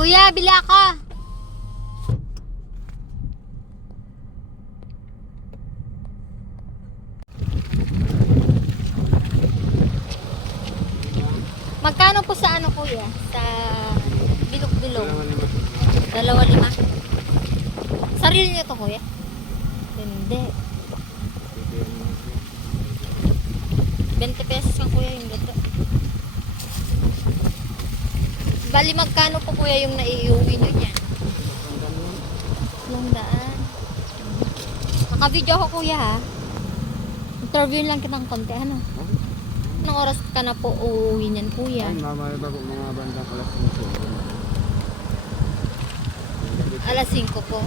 Kuya, bili ako. Magkano po sa ano kuya? Sa bilog-bilog. 2.5. Sarili niyo to kuya? Hindi. 20 pesos lang kuya yung luto. Bali magkano po kuya yung naiuwi nyo yan? 200. Naka-video ako kuya ha. Interview lang kitang konti. Ano? Anong oras ka na po uuwi niyan kuya? Ay, mamaya bago mga bandang Alas 5 po.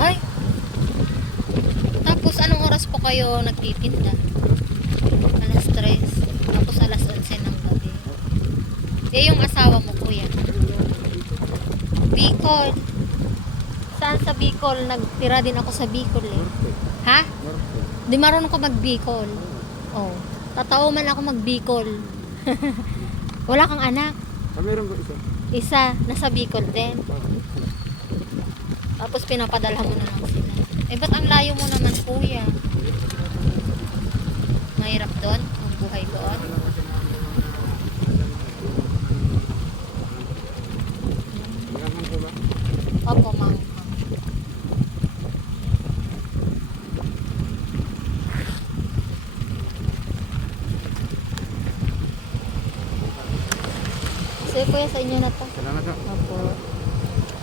Ay! Tapos anong oras po kayo nagtitinda? Alas 3. Tapos alas 11 ng gabi. Eh yung asawa mo kuya? Bicol. Saan sa Bicol? Nagtira din ako sa Bicol eh. Ha? Di marunong ko mag-Bicol. Oh. Tatao man ako mag-Bicol. Wala kang anak? Meron ko isa. Isa, nasa Bicol din. Tapos pinapadala mo na lang sila. Eh ba't ang layo mo naman kuya? Mahirap doon? Ang buhay doon? Opo, ma'am. Sige kuya, sa inyo na to. Salamat po. Opo.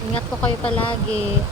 Ingat po kayo palagi.